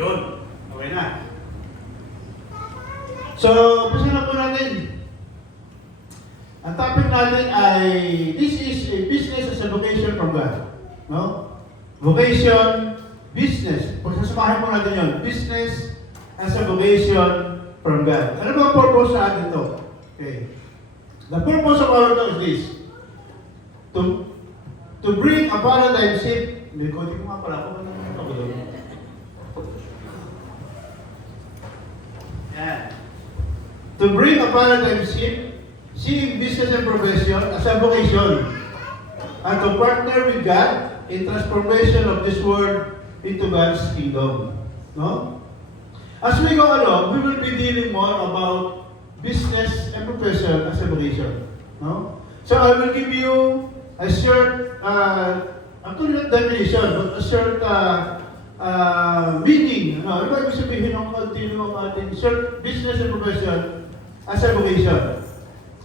Yun. Okay na. So, umpisa na po natin. Ang topic natin ay, this is a business as a vocation from God. No? Vocation, business. Pagsasamahin po natin yun. Business as a vocation from God. Ano ba ang purpose sa atin ito? Okay. The purpose of our talk is this. To bring a paradigm shift. May konti ko nga pala ako. Yan. To bring a paradigm shift, seeing business and profession as a vocation, and to partner with God in transformation of this world into God's kingdom. No? As we go along, we will be dealing more about business and profession as a vocation. No? So I will give you a short, actually not definition, but a short meaning. Ano ba ibig sabihin ng continue ng ating short business and profession as a vocation?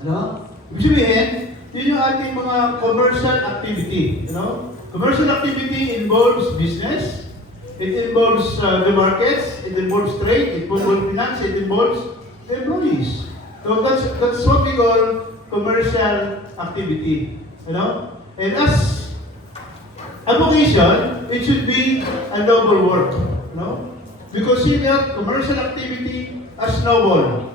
Ano? Ibig sabihin, yun yung ating mga commercial activity. You know? Commercial activity involves business, it involves the markets, it involves trade, it involves finance, it involves the employees. So that's what we call commercial activity. You know? And as a vocation, it should be a noble work. You know? We consider commercial activity as noble,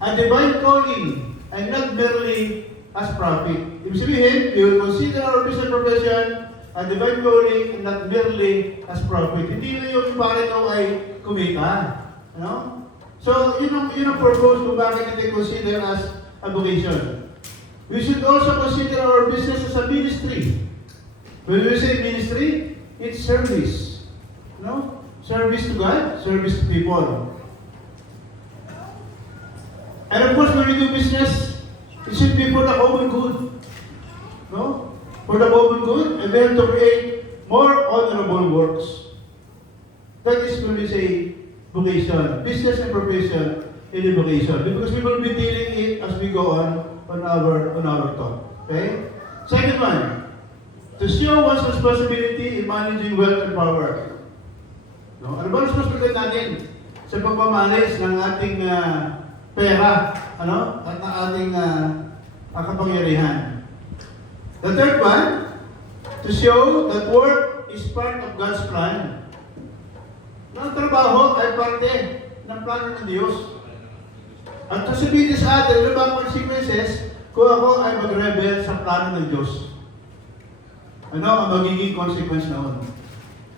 a divine calling, and not merely as profit. Ibig sabihin, you will consider our business profession a divine calling and not merely as profit. Hindi na yung para ito ay kumita. You know? So, yun ang purpose kung bakit ito consider as a vocation. We should also consider our business as a ministry. When we say ministry, it's service. You know? Service to God, service to people. And of course, when we do business, it should be for the common good. No? For the common good, and then to create more honorable works. That is when we say vocation, business and profession in the vocation. Because we will be dealing it as we go on our talk. Okay? Second one, to show one's responsibility in managing wealth and power. No? Ano ba ang responsibility natin sa pagmamanesh ng ating pera, ano? At ng ating kapangyarihan. The third one, to show that work is part of God's plan. Ang trabaho ay parte ng plano ng Diyos. At sasabihin sa atin, ano ba ang consequences kung ako ay mag-rebel sa plano ng Diyos? Ano ang magiging consequence noon?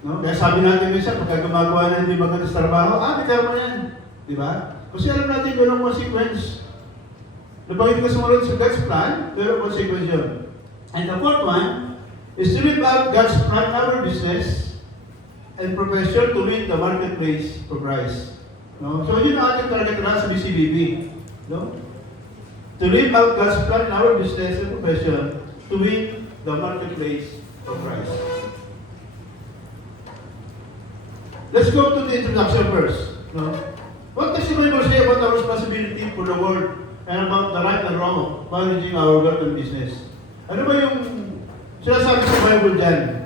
No? Kaya sabi natin minsan, pagka gumagawa na hindi maganda sa trabaho, bitaw mo yan. Di ba? Kasi alam natin kung anong consequence. Napagin ka sumunod sa God's plan, pero consequence yun. And the fourth one is to live out God's plan, our business, and profession to win the marketplace for Christ. No? So yun ang ating target na sa BCBB. No? To live out God's plan, our business, and profession to win the marketplace for Christ. Let's go to the introduction first. No? What does the Bible say about our responsibility for the world and about the right and wrong of managing our work and business? Ano ba yung sinasabi sa Bible dyan?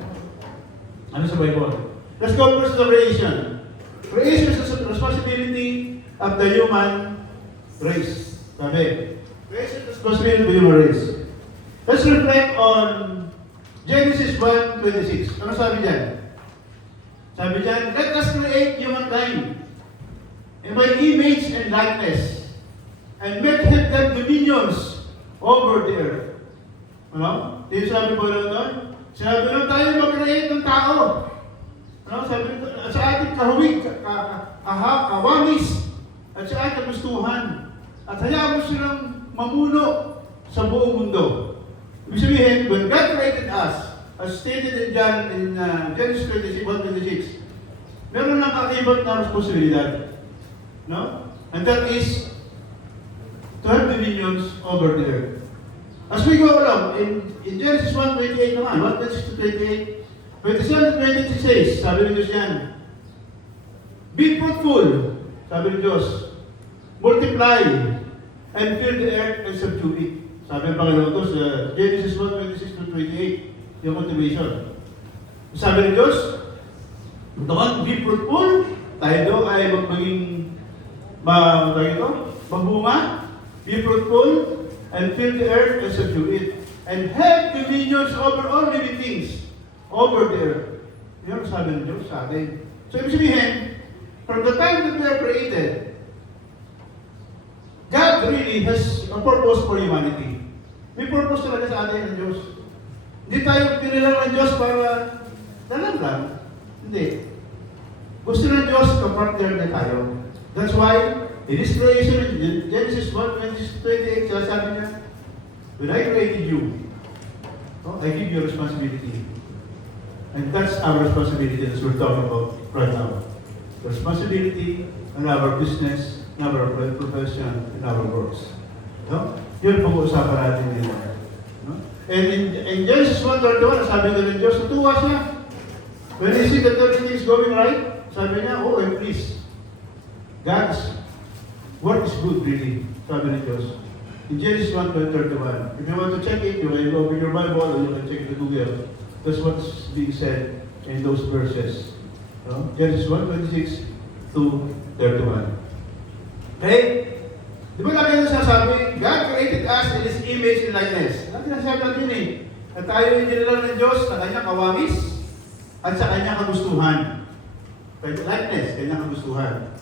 Ano sa Bible? Let's go first to the creation. Creation is the responsibility of the human race. Sabi, creation is the responsibility of the human race. Let's reflect on Genesis 1:26. Ano sabi dyan? Sabi dyan, let us create humankind in my image and likeness, and make them dominions over the earth. Ano? Yung sabi po lang doon? Sabi lang tayo mag-create ng tao. Ano? Sabi sa ating kahawig, kawamis, at sa ating kagustuhan. At hayaan mo silang mamuno sa buong mundo. Ibig sabihin, when God created us, as stated in Genesis 1:26, meron ng kakibat na responsibilidad. No? And that is to have dominions over the earth. As we go along, in Genesis 1:28 naman, 1:26-28, 27-26 says, sabi ng Diyos yan, be fruitful, sabi ng Diyos, multiply, and fill the earth and subdue it. Sabi ng Panginoon ito sa Genesis 1:26-28, yung motivation. Sabi ng Diyos, Don't be fruitful. Tayo daw ay maging mabunga. Be fruitful and fill the earth and subdue it. And have dominions over all living things. Over the earth. Yan ang sabi ng Diyos sa atin. So, ibig sabihin, from the time that we are created, God really has a purpose for humanity. May purpose talaga sa atin ng Diyos. Hindi tayo pinilang ng Diyos para lang. Hindi. Gusto ng Diyos kapartner na tayo. That's why, in His creation, in Genesis 1:28, sabi niya, when I created you, I give you responsibility. And that's our responsibility that we're talking about right now. The responsibility in our business, in our profession, in our works. No? Yun pag-uusapan natin dito. No? And in Genesis 1:31, sabi ng Diyos, natuwa siya. When he see that everything is going right, sabi niya, oh, I'm pleased. God's work is good, really. Sabi ng Diyos. In Genesis 1:31, if you want to check it, you can open your Bible or you can check the Google. That's what's being said in those verses. No? Genesis 1:26 to 31. Okay? Di ba lagi na sasabi, God created us in His image and likeness. Lagi na sabi natin eh, na tayo yung nilalang ng Diyos na kanyang kawamis at sa kanyang kagustuhan. Likeness, kanyang kagustuhan.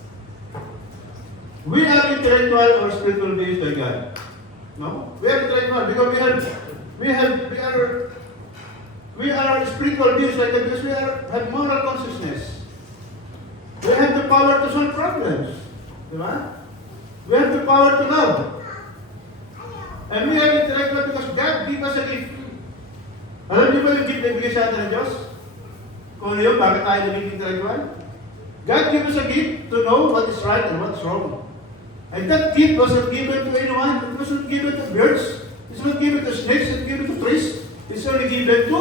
We are intellectual or spiritual beings by God. No? We are intellectual because we are spiritual beings like that because we have moral consciousness. We have the power to solve problems. Diba? We have the power to love. And we are intellectual because God gave us a gift. Alam niyo ba yung gift na ibigay sa atin ng Diyos? Kung yun, bakit tayo naging intellectual? God gave us a gift to know what is right and what is wrong. And that gift wasn't given to anyone. It wasn't given to birds. It's not given to snakes. It's not given to trees. It's only given to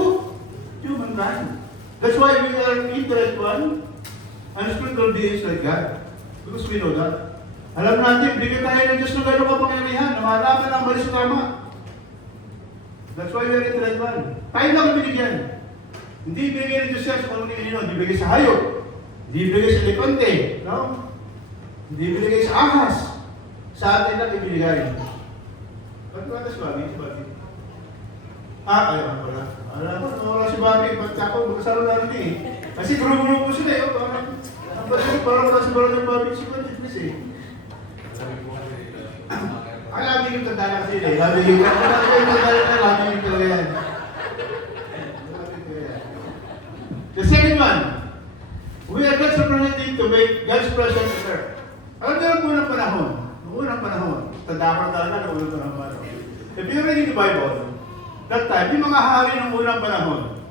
humankind. That's why we are intellectual and spiritual beings like God. Because we know that. Alam natin, bigyan tayo ng Diyos ng gano'ng kapangyarihan na malaman ang mali sa tama. That's why we are intellectual. Tayo lang binigyan. Hindi binigyan ng Diyos yan sa kung nino. Hindi binigay sa hayop. Hindi binigay sa lepante. No? Hindi binigay sa ahas. Sa atin lang ibinigay. Ba't ba si Bobby? Si Bobby? Ayaw pala. Alam mo, nawala si Bobby. Ba't ako, magkasaro na rin eh. Kasi grupo-grupo sila eh. Parang wala si Bobby ng Bobby si Bobby. Please eh. Ang labi yung tanda na kasi eh. Labi yung tanda yan. The second one, we are God's representative to make God's presence on earth. Alam niyo ang unang panahon? Ang unang panahon. Tanda ko na talaga ng unang panahon. If you read the Bible, that time, yung mga hari ng unang panahon,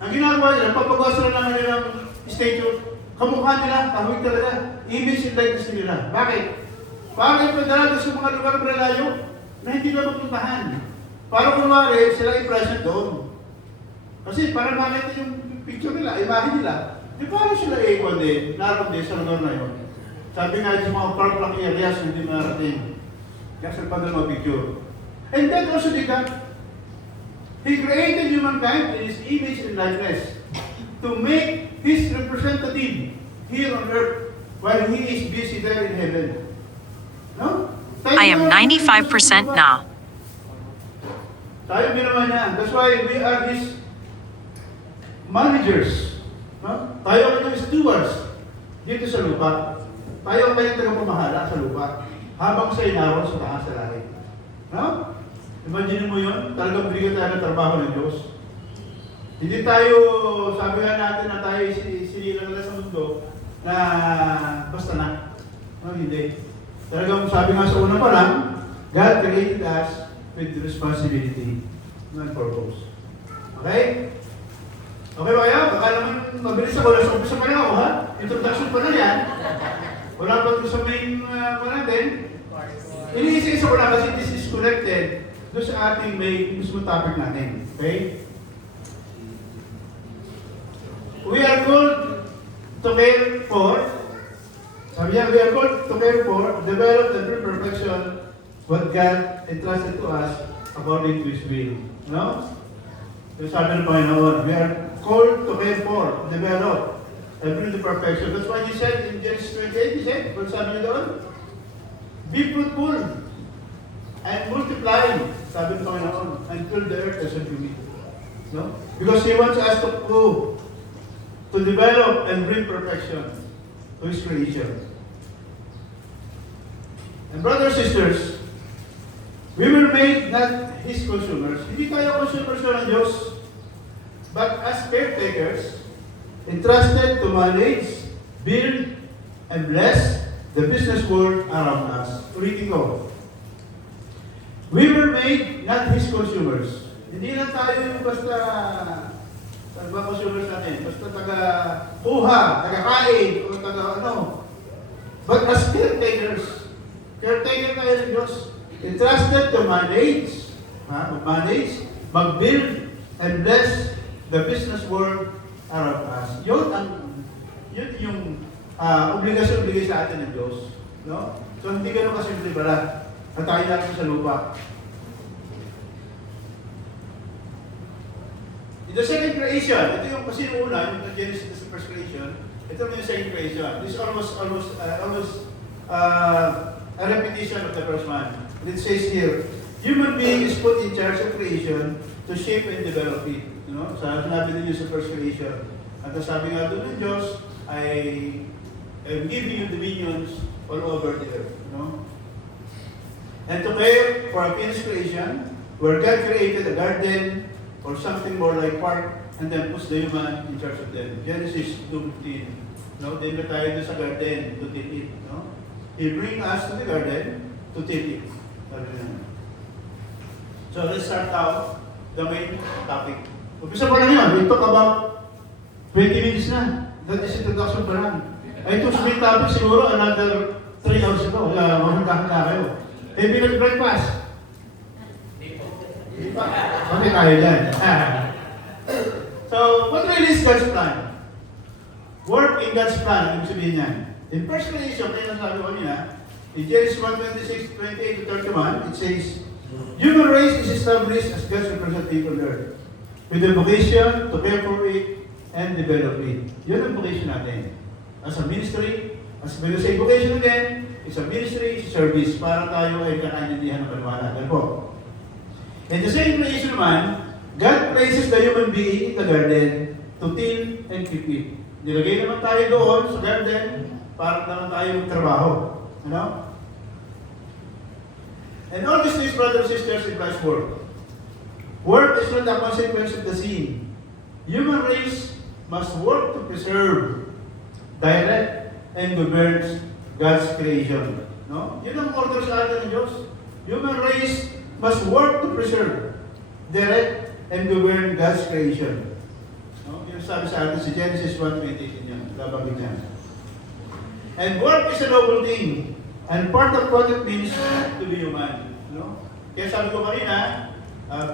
ang ginagawa nila, papagawa sila ng kanilang statue, kamukha nila, kahawig talaga, image and likeness nila. Bakit? Para ipadala sa mga lugar malayo na hindi na mapuntahan. Para kunwari, sila i-present doon. Kasi para makita yung picture nila, imahe nila, di paano sila i-equal din, naroon din sa lugar na yun. Sabi nga sa mga far-flung areas na hindi marating. Kaya sa pagdala picture. And that also did that. He created humankind in His image and likeness to make His representative here on earth while He is busy there in heaven. No? I am 95% now. Tayo ginawa niya. That's why we are His managers. No? Tayo ang kanyang stewards dito sa lupa. Tayo ang kanyang tagapamahala sa lupa. Habang siya inaroon sa taas sa langit. No? Imagine mo yun, talagang bigyan tayo ng trabaho ng Diyos. Hindi tayo, sabi nga natin na tayo sinilang na sa mundo na basta na. No, hindi. Talagang sabi nga sa una pa lang, God created us with responsibility and purpose. Okay? Okay ba kayo? Baka naman mabilis ako. Nasa umpisa pa lang ako, ha? Introduction pa lang yan. Wala pa ito sa main pa natin. Iniisa-isa ko lang kasi this is connected doon sa ating may mismo topic natin. Okay? We are called to care for, sabi niya, we are called to care for, develop and bring perfection what God entrusted to us according to His will. No? So sabi ng Panginoon, we are called to care for, develop, and bring to perfection. That's why he said in Genesis 28, he said, kung sabi niya doon, be fruitful and multiply, sabi ng Panginoon, and fill the earth as a beauty. No? Because He wants us to grow, to develop and bring perfection to His creation. And brothers and sisters, we were made not His consumers. Hindi tayo consumers ng Diyos, but as caretakers, entrusted to manage, build, and bless the business world around us. Ulitin ko. We were made not His consumers. Hindi lang tayo yung basta, ano ba consumers natin? Basta taga-kuha, taga-kain, o taga-ano. But as caretakers, caretaker tayo ng Diyos. Entrusted to manage, mag-manage, mag-build, and bless the business world around us. Yun yung obligasyon sa atin ng Diyos. No? So hindi ganun kasimple pala na tayo natin sa lupa. In the second creation, ito yung kasi yung una, yung Genesis is the first creation, ito yung second creation. This is almost a repetition of the first one. It says here, human being is put in charge of creation to shape and develop it. You know, sinabi ninyo sa first creation. At sabi nga doon ng Diyos, I am giving you dominions all over the earth. You know? And to care for a finished creation, where God created a garden or something more like park, and then puts the human in charge of them. Genesis 2:15. No, then tayo doon sa garden to till it. No? He bring us to the garden to till it. So let's start out the main topic. Umpisa pa lang yan. We talk about 20 minutes na. That is introduction pa lang. Ay, ito sa main topic siguro another 3 hours ito. Mamuntahan na kayo. Heavy breakfast. Hindi pa. Hindi kayo dyan. So, what really is God's plan? Work in God's plan. Ibig sabihin yan. In first creation, kaya nasabi ko kanina, in Genesis 1:26, 28 to 31, it says, human race is established as God's representative on earth, with the vocation to care for it and develop it. Yun ang vocation natin. As a ministry, as when you say vocation again, it's a ministry, it's a service, para tayo ay kakaintindihan ng paliwanag. Po. In the same creation naman, God places the human being in the garden to till and keep it. Nilagay naman tayo doon sa garden para naman tayo magtrabaho. Ano? And all these things, brothers and sisters, implies work. Work is not a consequence of the sin. Human race must work to preserve, direct, and govern God's creation. No? Yun ang order sa atin ng Diyos. Human race must work to preserve, direct, and govern God's creation. No? Yung sabi sa atin si Genesis 1:28 yan. Labagin niya. And work is a noble thing. And part of what it means to be human. No? Kaya sabi ko kanina,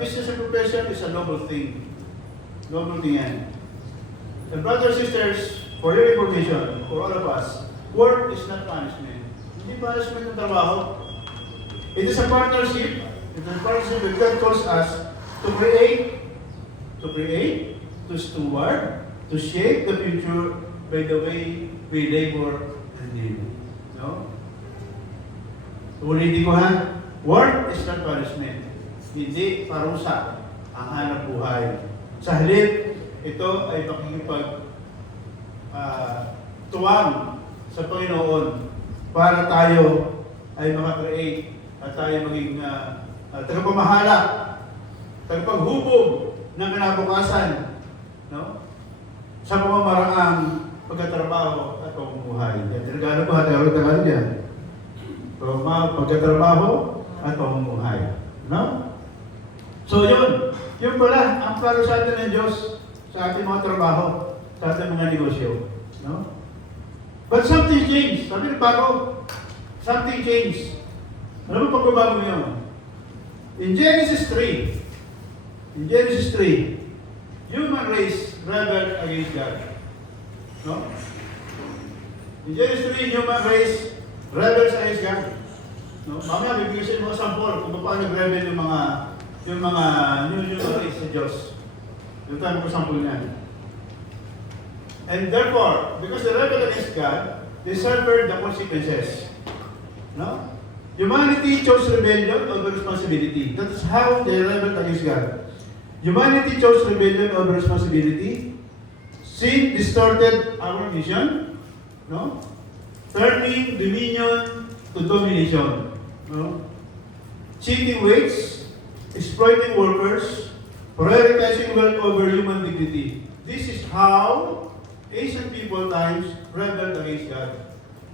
business and profession is a noble thing. Noble thing yan. And brothers and sisters, for your information, for all of us, work is not punishment. Hindi punishment ng trabaho. It is a partnership. It is a partnership that God calls us to create, to steward, to shape the future by the way we labor and live. No? Ulitin ko ha, work is not punishment. Hindi parusa ang hanap buhay. Sa halip, ito ay pakikipag tuwang sa Panginoon para tayo ay makakreate at tayo maging tagapamahala, tagapaghubog ng kinabukasan, no? Sa pamamaraang pagkatrabaho at pamumuhay. Yan, Tagalog po, Tagalog yan. Pagkatrabaho at pamumuhay. No? So yun pala, ang para sa atin ng Diyos sa ating mga trabaho, sa ating mga negosyo. No? But something changed. Sabi ng bago, something changed. Ano ba pagbabago niyo? In Genesis 3, human race rebelled against God. No? In Genesis 3, human race rebels against God. No? Mamaya bibigyan sa mga sample kung paano nag-rebel yung mga new race sa Diyos. Yung tayo ko sample niyan. And therefore, because they rebel against God, they suffered the consequences. No? Humanity chose rebellion over responsibility. That's how they rebelled against God. Humanity chose rebellion over responsibility. Sin distorted our vision, no? Turning dominion to domination, no? Cheating wage, exploiting workers, prioritizing wealth over human dignity. This is how Asian people times rebelled against God.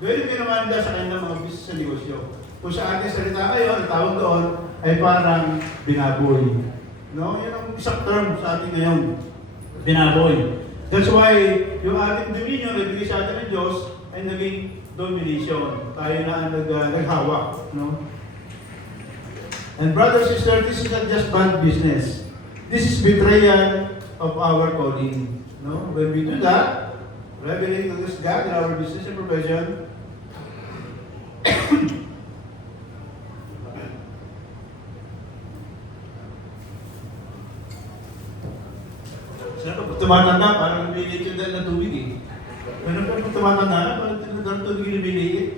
Gawin pinamanda sa kanilang mga business sa negosyo. Kung sa ating salita ngayon, ang tawag doon ay parang binaboy. No? Yan ang isang term sa ating ngayon. Binaboy. That's why yung ating dominion na ibigay sa atin ng Diyos ay naging domination. Tayo na ang naghawak. No? And brothers and sisters, this is not just bad business. This is betrayal of our calling. No? When we do that, rebelling against God in our business and profession, pag tumatanda, parang lumiliit yung dahil na tubig eh. Ganun po pag tumatanda na, parang tinatang tubig yung lumiliit.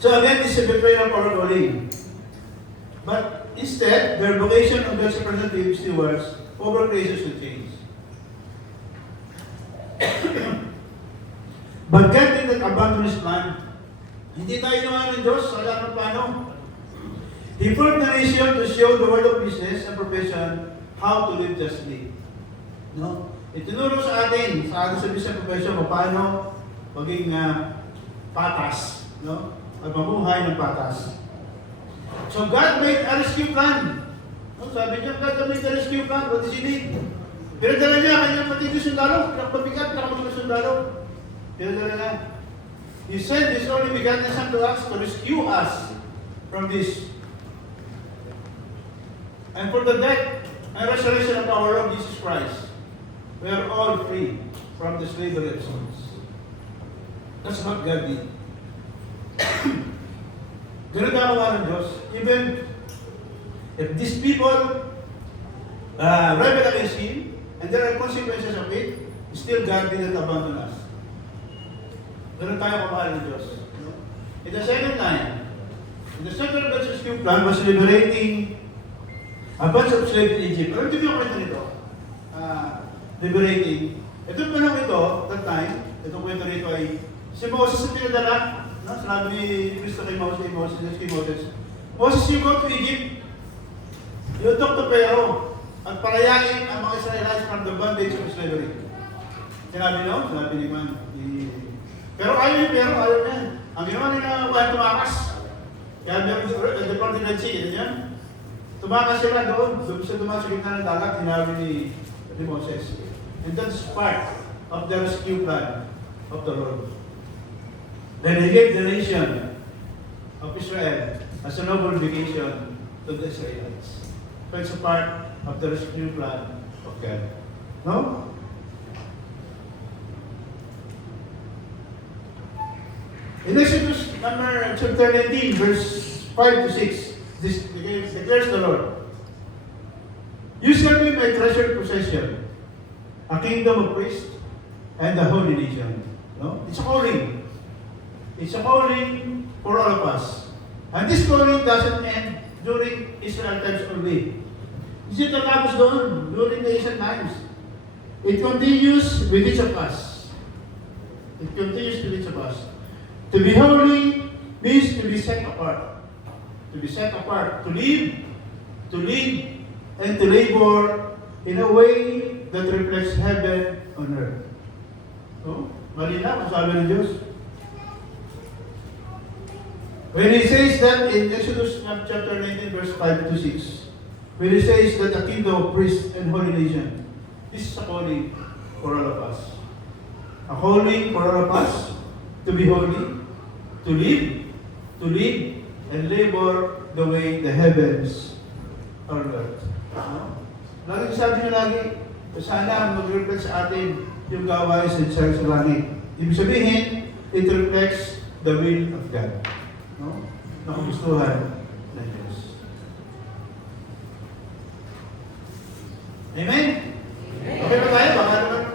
So again, this is a betrayal of our calling. But instead, their vocation of God's representative stewards over creation to change. But God did not abandon His plan. Hindi tayo naman ng Diyos sa lahat ng plano. He formed the nation to show the world of business and profession how to live justly. No? Itinuro sa atin sa business and profession kung paano maging patas. No? At mamuhay ng patas. So God made a rescue plan. No? Sabi niya, God made a rescue plan. What does He need? Pinadala niya kanyang matindi sundalo. Pinakapabigat, pinakamatindi sundalo. Pinadala niya. He sent His only begotten Son to us to rescue us from this. And for the death and resurrection of our Lord Jesus Christ, we are all free from the slavery of sins. That's what God did. Ganun na kawa ng Diyos. Even if these people rebel against Him, and there are consequences of it, still God didn't abandon us. Ganun tayo kamahal ng Diyos. In the second line, in the second God's rescue plan was liberating a bunch of slaves in Egypt. Alam niyo yung kwento nito? Liberating. Itong panahon ito, that time, itong kwento nito ay si Moses ang pinadala. No? Sinabi ni Cristo kay Moses, Moses, you go to Egypt. You talk to Pharaoh at palayain ang mga Israelites from the bondage of slavery. Sinabi no? Sinabi ni Man. Pero ayaw niya. Ang ginawa nila kaya tumakas. Kaya meron the Continent Sea, ganyan. Tumakas sila doon sa tumakas sa gitna ng dagat, hinabi ni Moses. And that's part of the rescue plan of the Lord. Then He gave the nation of Israel as a noble vacation to the Israelites. So it's a part of the rescue plan of God. No? In Exodus chapter 19, verse 5 to 6, this declares the Lord, you shall be my treasured possession, a kingdom of priests, and a holy nation. No? It's a calling. It's a calling for all of us. And this calling doesn't end during Israel times only. Hindi tatapos doon, during the Asian times. It continues with each of us. It continues with each of us. To be holy means to be set apart. To be set apart. To live, and to labor in a way that reflects heaven on earth. So, malinaw ang sabi ng Diyos. When He says that in Exodus chapter 19, verse 5 to 6, when He says that a kingdom of priests and holy nation, this is a calling for all of us. A calling for all of us to be holy, to live, and labor the way the heavens are earth. Lagi sabi niyo lagi, sana mag-reflect sa atin yung gawain sa Diyos sa langit. Ibig sabihin, it reflects the will of God. No? Nakagustuhan ng Diyos. Amen? Okay ba tayo? Baka naman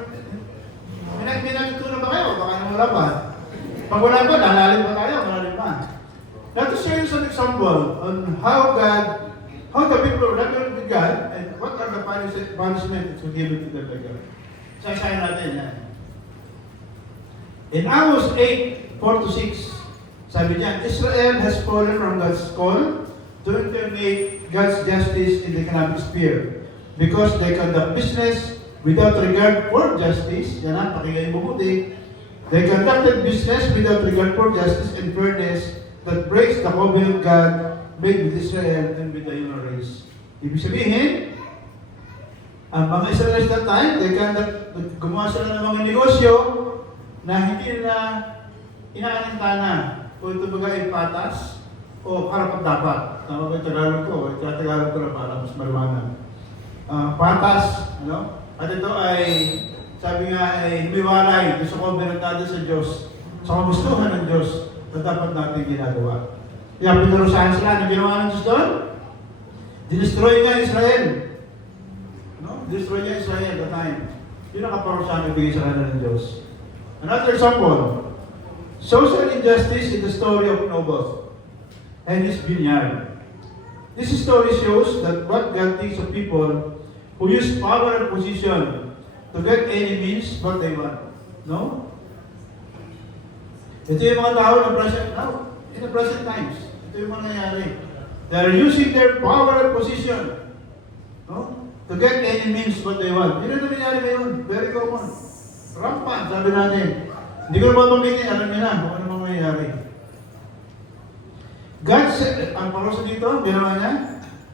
wala pa, lalalim pa tayo, malalim pa. Now to show you some example on how the people rebel with God and what are the punishments given to them by God. Sasayin natin yan. In Amos 8:4-6, sabi niya, Israel has fallen from God's call to incarnate God's justice in the economic sphere because they conduct business without regard for justice. Yan ang pakinggan mo mabuti. They conducted business without regard for justice and fairness that breaks the covenant God made with Israel and with the human race. Ibig sabihin, ang mga Israelites that time, gumawa sila ng mga negosyo na hindi nila inaanintana kung ito baga ay patas o karapat-dapat. Tama ba yung Tagalog ko? Tagalog ko na para mas maliwanag. Patas, ano? At ito ay, sabi nga, ay humiwalay sa covenant natin sa Diyos, sa kagustuhan ng Diyos na dapat natin ginagawa. Kaya pinarusahan sila, ano ginawa ng Diyos doon? Dinestroy niya Israel. No? Destroy niya Israel at the time. Yun ang kaparusahan na bigay sa kanila ng Diyos. Another example, social injustice in the story of Naboth and his vineyard. This story shows that what God thinks of people who use power and position to get any means what they want. No? Ito yung mga tao na present now, in the present times. Ito yung mga nangyayari. They are using their power and position, no? To get any means what they want. Yun ang nangyayari ngayon. Very common. Rampant, sabi natin. Hindi ko na babanggitin, alam niyo na kung ano mga nangyayari. God said, ang parusa dito, ginawa niya,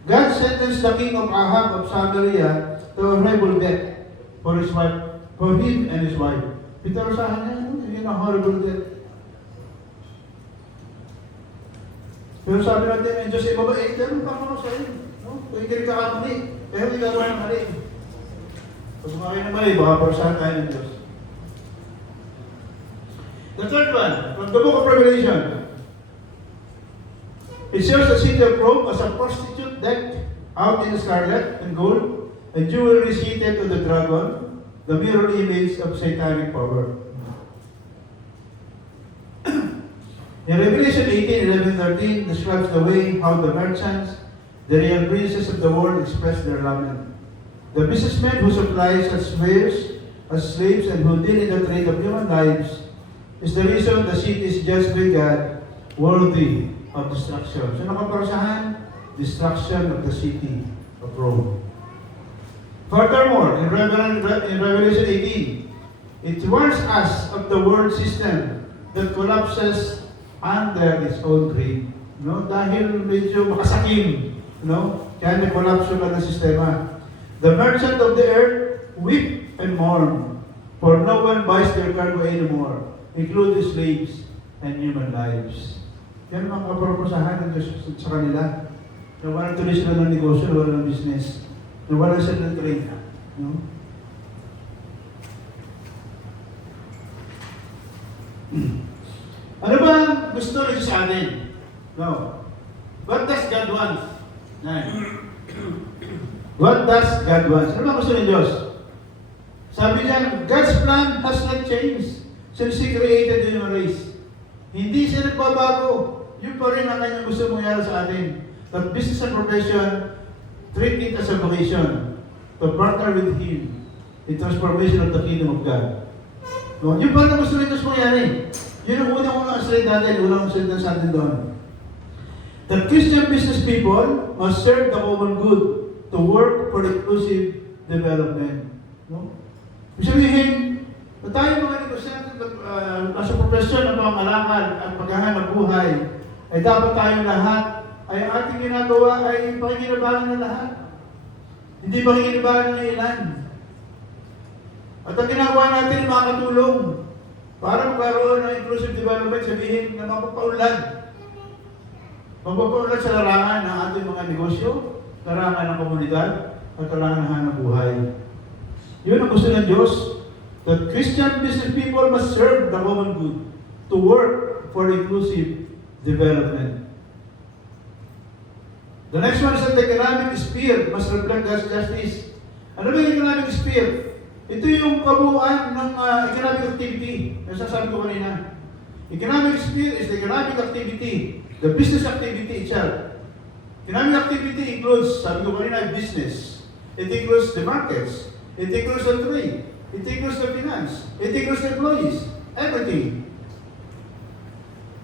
God sentenced the king of Ahab of Samaria to a horrible death for his wife, for him and his wife. Pitarusahan niya, yun ang horrible death. Pero sabi natin, ang Diyos ay mabait, ganun pa ako sa iyo. No? Kung hindi ka kamali, pero hindi ka gawin ng mali. Pag kumakain ng mali, baka parusahan tayo ng Diyos. The third one, from the book of Revelation. It shows the city of Rome as a prostitute decked out in scarlet and gold, and jewelry seated to the dragon, the mirror image of satanic power. In Revelation 18:11-13 describes the way how the merchants, the real princes of the world, express their lament. The businessmen who supply such wares as slaves and who deal in the trade of human lives is the reason the city is judged by God worthy of destruction. So nakaparusahan, destruction of the city of Rome. Furthermore, in Revelation 18, it warns us of the world system that collapses under its own greed. No? Dahil medyo makasakim, no? Kaya na-collapse yung ng sistema. The merchant of the earth weep and mourn, for no one buys their cargo anymore, including slaves and human lives. Yan ang kaparusahan ng Diyos sa kanila. Nawalan tuloy sila ng negosyo, nawalan ng business. Nawalan sila ng trade. No? Ano ba gusto nito sa atin? No. What does God want? What does God want? Ano ba gusto ni Diyos? Sabi niya, God's plan has not changed since He created the human race. Hindi siya nagbabago. Yun pa rin ang kanyang gusto mangyari sa atin. That business and profession, treat it as a vocation to partner with Him in transformation of the kingdom of God. No, yun pa rin ang gusto ni Diyos mangyari. Yun ang unang slide natin, unang slide na sa atin doon. The Christian business people must serve the common good to work for inclusive development. No? Ibig sabihin, na tayo mga negosyante sa profesyon ng pamamalakad at paghahanap buhay, ay dapat tayong lahat ay ating ginagawa ay pakikinabangan ng lahat. Hindi pakikinabangan ng ilan. At ang ginagawa natin ay makatulong para magkaroon ng inclusive development, sabihin na mapapaunlad. Mapapaunlad sa larangan ng ating mga negosyo, larangan ng komunidad, at larangan ng hanap buhay. Yun ang gusto ng Diyos. That Christian business people must serve the common good to work for inclusive development. The next one is that the economic sphere must reflect God's justice. Ano ba yung economic sphere? Ito yung kabuuan ng economic activity. Nasasabi ko kanina. Economic sphere is the economic activity, the business activity itself. Economic activity includes, sabi ko kanina, business. It includes the markets. It includes the trade. It includes the finance. It includes the employees. Everything.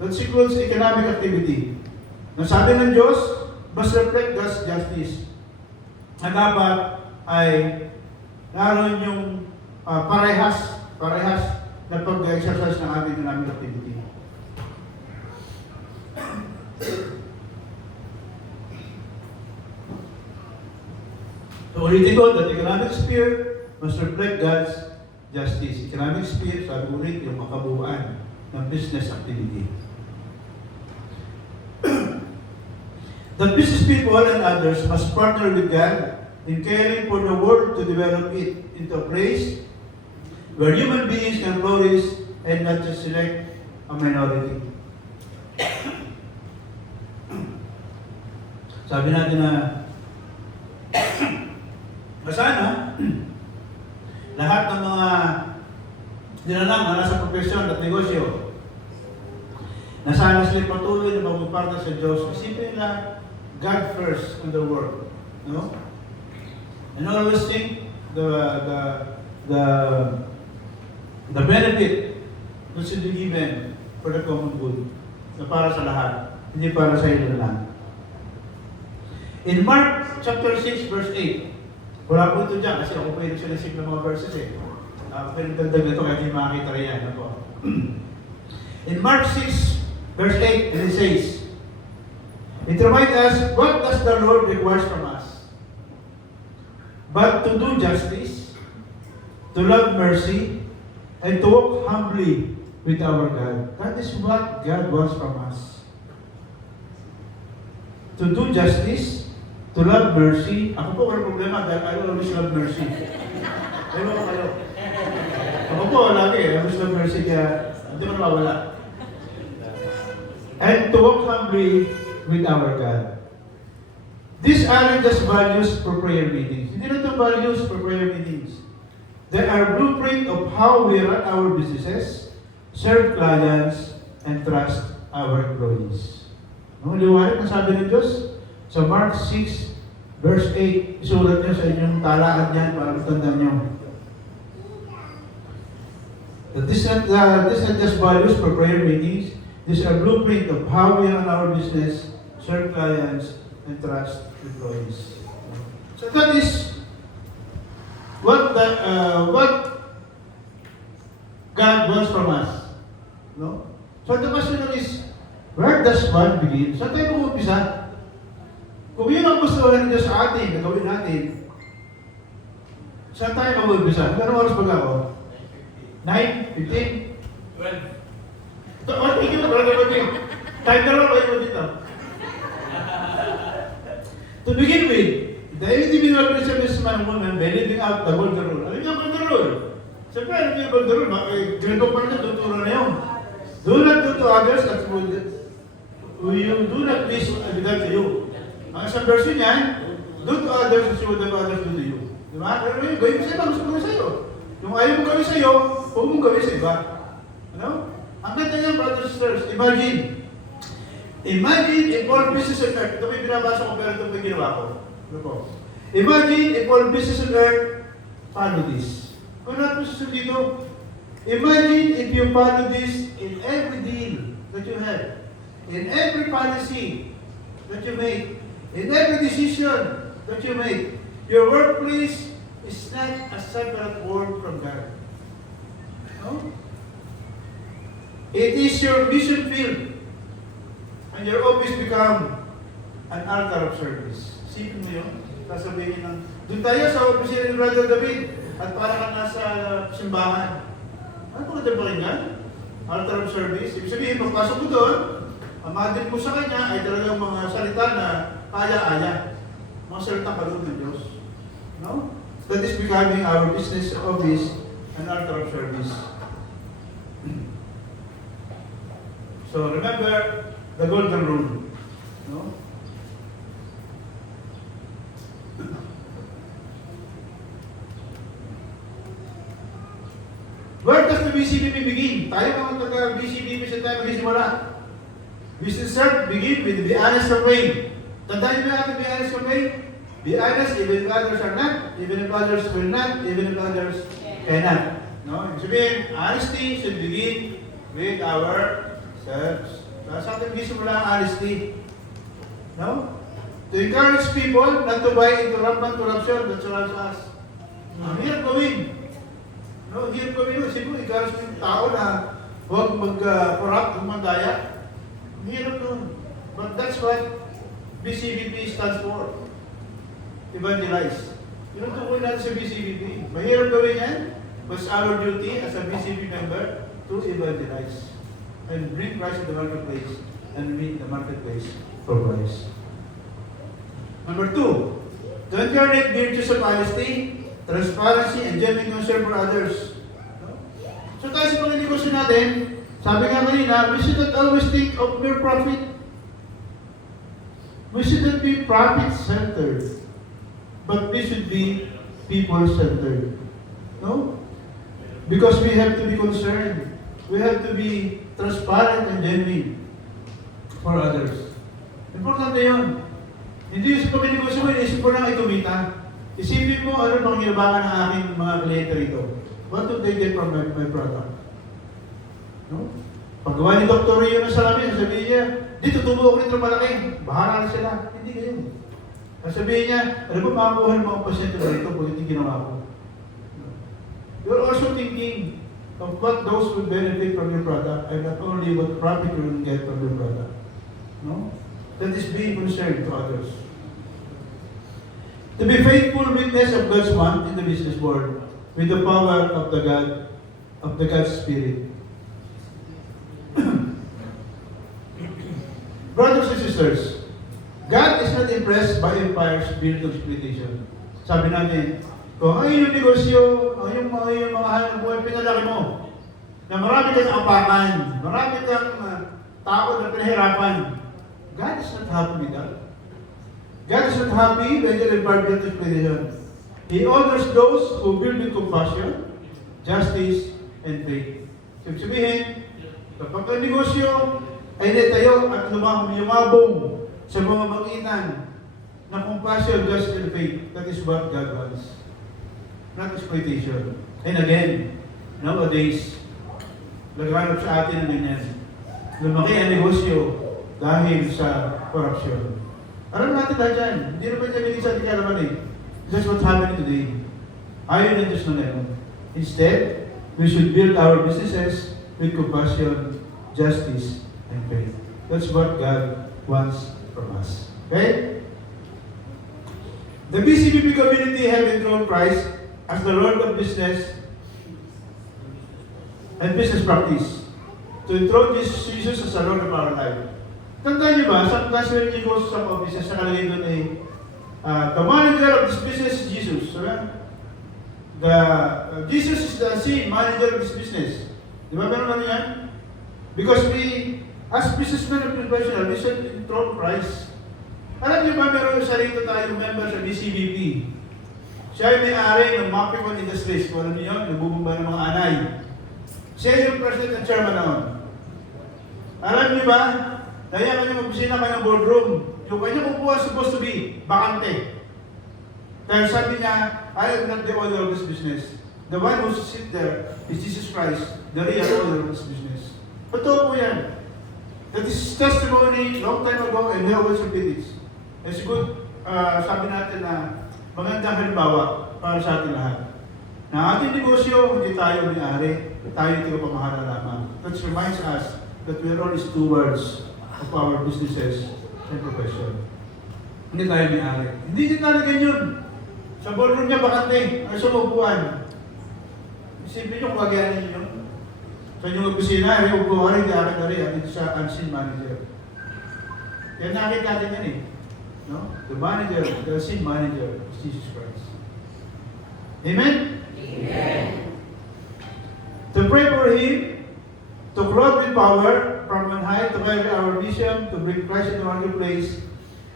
That includes economic activity. Nasabi ng Diyos, must reflect God's justice. Na dapat ay naroon yung parehas na pag-exercise ng ating economic activity. So ulitin ko that economic sphere must reflect God's justice. Economic sphere, sabi ko ulit, yung makabuuan ng business activity. That business people and others must partner with God in caring for the world to develop it into a place where human beings can flourish and not just select a minority. Sabi natin na sana lahat ng mga nilalang na nasa profesyon at negosyo na sana sila patuloy na magpaparte sa Diyos. Isipin nila God first in the world. No? And always think the benefit that should be given for the common good. Na para sa lahat, hindi para sa iyo lang. In Mark chapter 6 verse 8, wala po ito dyan kasi ako pwede sinisip ng mga verses eh. Pero dagdag ito kaya hindi makakita rin yan. Ano? In Mark 6 verse 8, and it says, it reminds us, what does the Lord requires from us? But to do justice, to love mercy, and to walk humbly with our God. That is what God wants from us. To do justice, to love mercy. Ako po walang problema dahil I always love mercy. Ayaw ko kayo. Ako po lagi, I always love mercy kaya hindi mo nawawala. And to walk humbly with our God. These aren't just values for prayer meetings. Hindi na ito values for prayer meetings. They are blueprint of how we run our businesses, serve clients, and trust our employees. Ang liwanag na sabi ng Diyos sa Mark 6 verse 8, isulat niyo sa inyong talaan niyan para matandaan niyo. This is not just values for prayer meetings. These are blueprint of how we run our business, serve clients, and trust employees. So that is what God wants from us. No? So the question is, where does one begin? Saan tayo mag-umpisa? Kung yun ang gusto ng Diyos sa atin, gagawin natin, saan tayo mag-umpisa? Anong oras ba ako? 9? 15? 12. Tingin mo, time na lang kayo dito. To begin with, the individual principles man and woman by living out the golden rule. Alam niyo ang golden rule? Siyempre, alam niyo ang golden rule. Ganito pa rin tuturo na yun. Do not do to others as you do not wish to be done to you. Ang isang version niyan, do to others as you would have others do to you. Diba? Pero yun, gawin mo sa iba, gusto mo sa'yo. Yung ayaw mo gawin sa'yo, huwag mong gawin sa iba. Ano? Ang ganda niyan, brothers and sisters, imagine if all business on earth, ito may binabasa ko pero ito may ginawa ko. Ano po? Imagine if all business on earth follow this. Kung natin susunod dito, imagine if you follow this in every deal that you have, in every policy that you make, in every decision that you make. Your workplace is not a separate world from God. No? It is your mission field. And your office become an altar of service. Sipin mo yun. Sasabihin ng, doon tayo sa opisina ni Brother David at para ka nasa simbahan. Ano po natin ba rin yan? Altar of service. Ibig sabihin, pagpasok mo doon, ang madin mo sa kanya ay talagang mga salita na aya-aya. Mga salitang kaloob ng Diyos. No? That is becoming our business office an altar of service. So remember the golden rule. No? Where does the BCBP begin? Tayo mga taga-BCBP sa tayo magsisimula. We should start, begin with the honest campaign. Tandaan niyo ba ating be honest campaign? Be honest even if others are not, even if others will not, even if others cannot. No? Sabihin, honesty should begin with ourselves. Sa ating magsisimula ang honesty. No? To encourage people not to buy into rampant corruption that surrounds us. Ang hirap gawin. No, hirap gawin. Siguro, encourage mo yung tao na huwag mag-corrupt, huwag mandaya. Ang hirap nun. But that's what BCBP stands for. Evangelize. Yun ang tukoy natin sa BCBP. Mahirap gawin yan. But it's our duty as a BCBP member to evangelize. And bring Christ to the marketplace. And meet the marketplace for Christ. Number 2, to incarnate virtues of honesty, transparency, and genuine concern for others. So tayo sa mga negosyo natin, sabi nga kanina, we should not always think of mere profit. We should not be profit-centered, but we should be people-centered. No? Because we have to be concerned. We have to be transparent and genuine for others. Importante yun. Hindi yung sa pag-negosyo mo, inisip ko lang ay kumita. Isipin mo ano bang ginabangan ng aking mga kliyente rito. What do they get from my product? No? Paggawa ni Dr. Rio ng salamin, sabihin niya, dito tubo ako nito malaki. Bahala na sila. Hindi ganyan. Sabihin niya, ano ba makakuha ng mga pasyente rito pag hindi ginawa ko? You're also thinking of what those will benefit from your product and not only what profit you will get from your product. No? That is being concerned to others. To be faithful witness of God's want in the business world with the power of the God's Spirit. Brothers and sisters, God is not impressed by empires built on exploitation. Sabi natin, kung ang iyong negosyo, ang iyong mga hanap buhay, pinalaki mo, na marami kang apakan, marami kang tao na pinahirapan, God is not happy with that. God is not happy when you impart built exploitation. He honors those who build with compassion, justice, and faith. So, sabihin, kapag ang negosyo ay netayo at lumabong sa mga magitan ng compassion, justice, and faith, that is what God wants. Not exploitation. And again, nowadays, naghanap sa atin ng ganyan. Lumaki ang negosyo dahil sa corruption. Alam natin dahil dyan. Hindi naman dyan minsan hindi naman eh. That's what's happening today. Ayaw na Diyos na ngayon. Instead, we should build our businesses with compassion, justice, and faith. That's what God wants from us. Okay? The BCBP community have enthroned Christ as the Lord of business and business practice. To enthrone Jesus as the Lord of our life. Tandaan niyo ba, sometimes when you go sa mga business, nakalagay doon ay, the manager of this business is Jesus. Jesus is the same manager of this business. Di ba meron naman yan? Because we, as businessmen and professionals, we should enthrone Christ. Alam niyo ba, meron sa rito tayong member sa BCBP. Siya ay may-ari ng Mapicon Industries. Kung alam niyo yun, nagbubumba ng mga anay. Siya yung president and chairman noon. Alam niyo ba, dahil kanya mag-bisina ka ng boardroom, yung kanya upuan supposed to be bakante. Dahil sabi niya, I am not the owner of this business. The one who sit there is Jesus Christ, the real owner of this business. Totoo po yan. That is testimony long time ago and he always repeat it. It's good, sabi natin na magandang halimbawa para sa ating lahat. Na ating negosyo, hindi tayo may-ari, tayo ito pamahala lamang. That reminds us that we are all stewards of our businesses and profession. Hindi tayo may-ari. Hindi din talaga yun. Sa boardroom niya bakante, ay sumubuan. Isipin niyo kung kagayanin niyo. Sa inyong opisina, ay upuan rin, kaya ka rin, at sa unseen manager. Kaya nakita natin yan eh. No? The manager, the unseen manager is Jesus Christ. Amen? Amen. To pray for Him, to clothe with power from on high, to carry our vision, to bring Christ into the marketplace,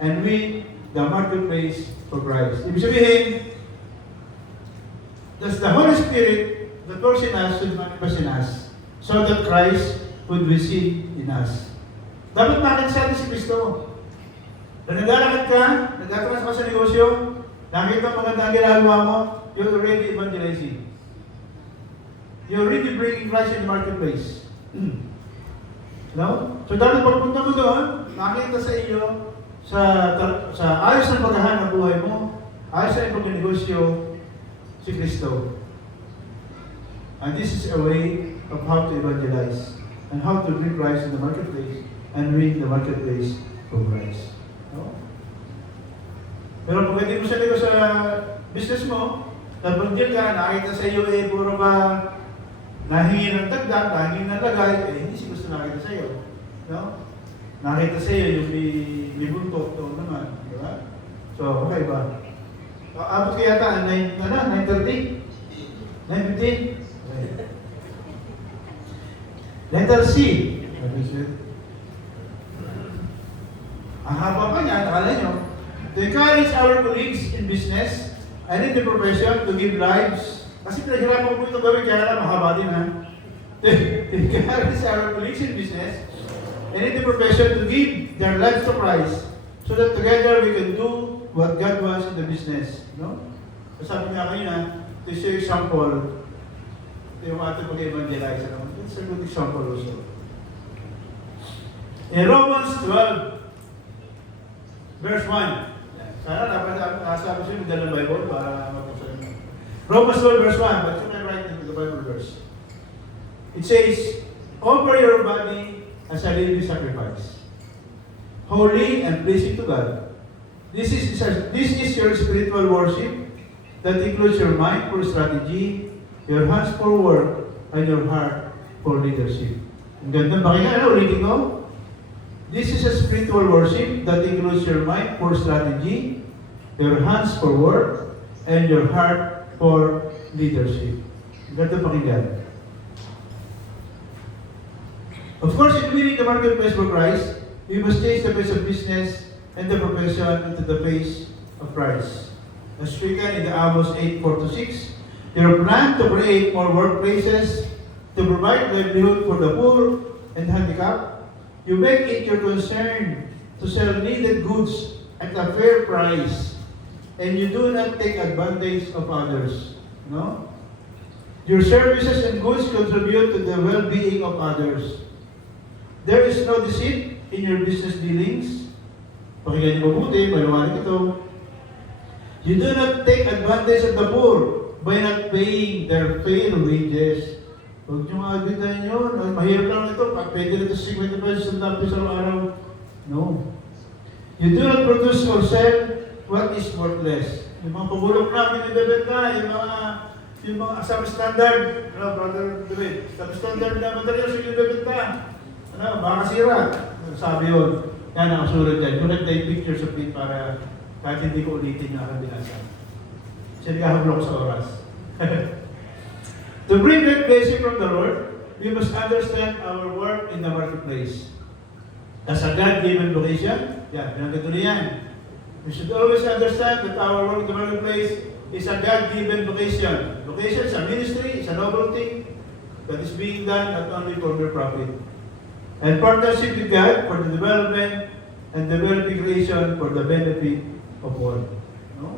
and we, the marketplace for Christ. Ibig sabihin, that's the Holy Spirit that works in us should manifest in us, so that Christ would be seen in us. Dapat makita sa atin si Kristo. Kung naglalakad ka, nagtatras ka sa negosyo, nakita mo maganda ang ginagawa mo, you're already evangelizing. You're already bringing Christ in the marketplace. No? So dapat pagpunta mo doon, nakita sa iyo, sa ayos ng paghahanap buhay mo, ayos ng pagnegosyo, si Kristo. And this is a way of how to evangelize and how to bring Christ in the marketplace and bring the marketplace for Christ. No? Pero kung hindi mo siya dito sa business mo, tapos dyan ka, nakita sa iyo puro ka nahingi ng tagdag, nahingi ng lagay, hindi si Kristo nakita sa iyo. No? Nakita sa iyo yung may buntot doon naman. Di ba? So, okay ba? Abot ka yata, 9:30? 9:15? Letter C. Ang haba pa niya, nakala nyo. To encourage our colleagues in business and in the profession to give lives. Kasi pinaghirapan ko ito gawin, kaya lang mahaba din ha. To encourage our colleagues in business and in the profession to give their lives to Christ so that together we can do what God wants in the business. No? Sabi nga kayo na, to show example, yung ating pag-evangelize. It's a good example also. In Romans 12, verse 1. Sana dapat nasa ko siya ng dalang Bible para mapusan mo. Romans 12, verse 1. But you can write into the Bible verse. It says, offer your body as a living sacrifice, holy and pleasing to God. This is your spiritual worship that includes your mind for strategy, your hands for work, and your heart for leadership. Ang ganda pakinggan, ulitin ko. This is a spiritual worship that includes your mind for strategy, your hands for work, and your heart for leadership. Ang ganda pakinggan. Of course, in winning the marketplace for Christ, we must change the face of business and the profession into the face of Christ. As written in the Amos 8:4-6, your plan to create more workplaces, to provide livelihood for the poor and handicapped, you make it your concern to sell needed goods at a fair price, and you do not take advantage of others. No? Your services and goods contribute to the well-being of others. There is no deceit in your business dealings. Pakinggan niyo mabuti, maliwanag ito. You do not take advantage of the poor by not paying their fair wages. Huwag nyo nga agitan yun. Mahirap lang ito. Pwede nito 50 pesos, 100 pesos araw. No. You do not produce or sell what is worthless. Yung mga pabulok na pinibibenta, yung mga substandard, brother David, substandard na materials yung pinibibenta. Makasira. Sabi yun. Yan ang kasulad dyan. Kunag na yung pictures of it para kahit hindi ko ulitin na aking binasa. Kasi nagkahablo ko sa oras. To bring great blessing from the Lord, we must understand our work in the marketplace. As a God-given vocation, pinagkatuloy yan. We should always understand that our work in the marketplace is a God-given vocation. Vocation is a ministry, is a noble thing that is being done not only for mere profit. And partnership with God for the development and developing creation for the benefit of all. No?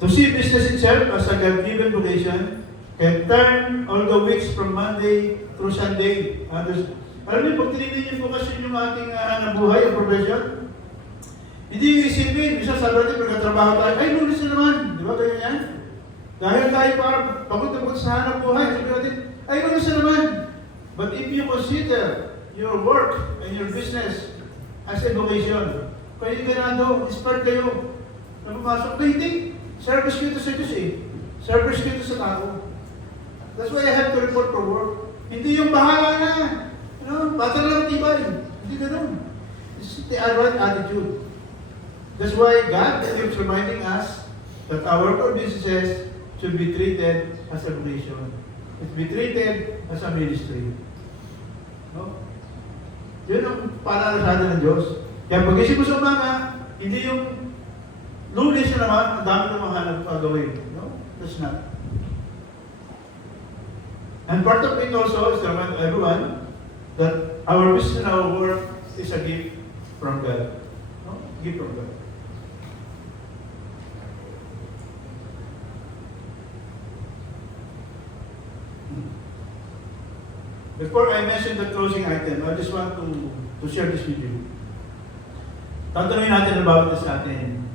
To see business itself as a God-given vocation can turn all the weeks from Monday through Sunday. Alam niyo, pag tinignan yung focusyon yung ating buhay, ang profession, hindi yung isipin, isa sabi natin, pagkatrabaho tayo, ay, lunes na naman. Di ba kayo yan? Dahil tayo para pagod sa hanap buhay, sabi natin, ay, lunes na naman. But if you consider your work and your business as a vocation, kayo ganado, inspired kayo, na pumasok na hindi. Service kayo sa Diyos eh. Service kayo sa tao. That's why I have to report for work. Hindi yung bahala na. Bata lang tibay. Hindi ganun. This is the right attitude. That's why God keeps reminding us that our core businesses should be treated as a vocation. It should be treated as a ministry. No? Yun ang paalala sa atin ng Diyos. Kaya pag-isip mo sa umaga, hindi yung lunes na naman, ang dami na mga hanap gawin. No? That's not. And part of it also is to remind everyone that our business and our work is a gift from God. No? Gift from God. Before I mention the closing item, I just want to share this with you. Tatanungin natin about this sa atin.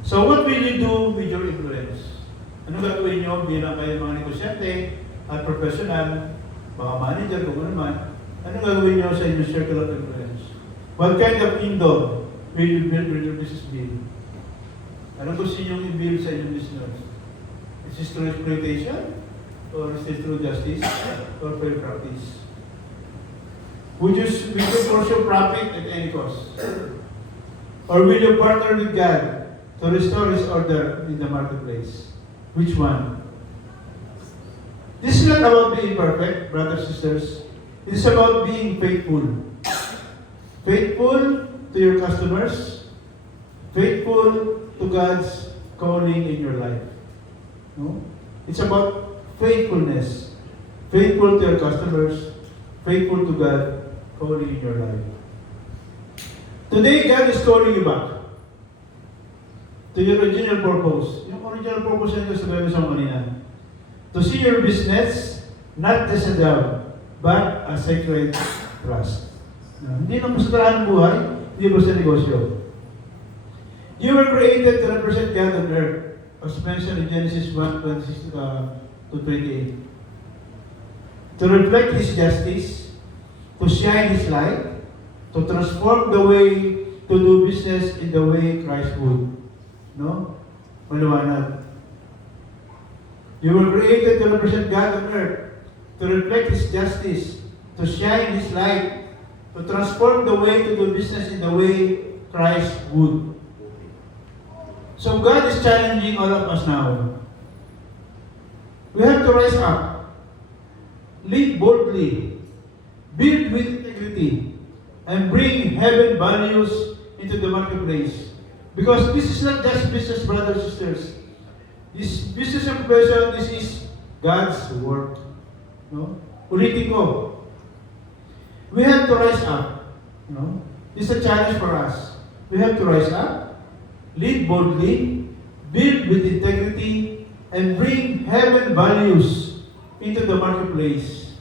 So what will you do with your influence? Ano gagawin nyo bilang kayo mga negosyante at professional, mga manager, kung ano man, ano gagawin nyo sa inyong circle of influence? What kind of kingdom will you build with your business build? Ano gusto nyo i-build sa inyong business? Is this through exploitation? Or is this through justice? Or fair practice? Would you pursue profit at any cost? Or will you partner with God to restore His order in the marketplace? Which one? This is not about being perfect, brothers and sisters. It is about being faithful. Faithful to your customers. Faithful to God's calling in your life. No? It's about faithfulness. Faithful to your customers. Faithful to God calling in your life. Today, God is calling you back to your original purpose. Yung original purpose na ito sabihin sa kanina. To see your business not as a job, but a sacred trust. Hindi lang basta ng buhay, hindi basta negosyo. You were created to represent God on earth, as mentioned in Genesis 1:26 to 28. To reflect His justice, to shine His light, to transform the way to do business in the way Christ would. No? Maliwanag. You were created to represent God on earth, to reflect His justice, to shine His light, to transform the way to do business in the way Christ would. So God is challenging all of us now. We have to rise up, lead boldly, build with integrity, and bring heaven values into the marketplace. Because this is not just business, brothers and sisters. This business and profession, this is God's work. No? Ulitin ko. We have to rise up. No? This is a challenge for us. We have to rise up, lead boldly, build with integrity, and bring heaven values into the marketplace.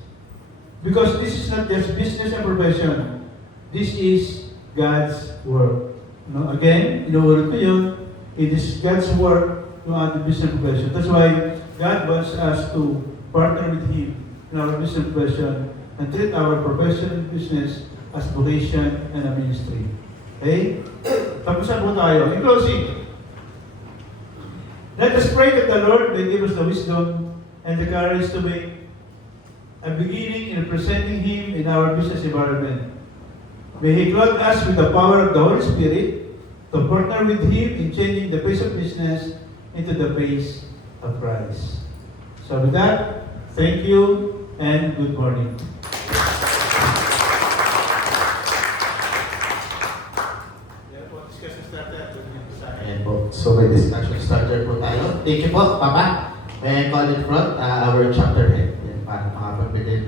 Because this is not just business and profession. This is God's work. No? Again, inuulit ko yun. It is God's work yung ating business and profession. That's why God wants us to partner with Him in our business and profession and treat our profession and business as vocation and a ministry. Okay? Tapos na po tayo. In closing, let us pray that the Lord may give us the wisdom and the courage to make a beginning in representing Him in our business environment. May He clothe us with the power of the Holy Spirit to partner with Him in changing the face of business into the face of Christ. So with that, thank you and good morning. Ayan po. So may discussion starter po tayo. Thank you po, Papa. May call in front, our chapter head. Yan, para makapag-bigay po.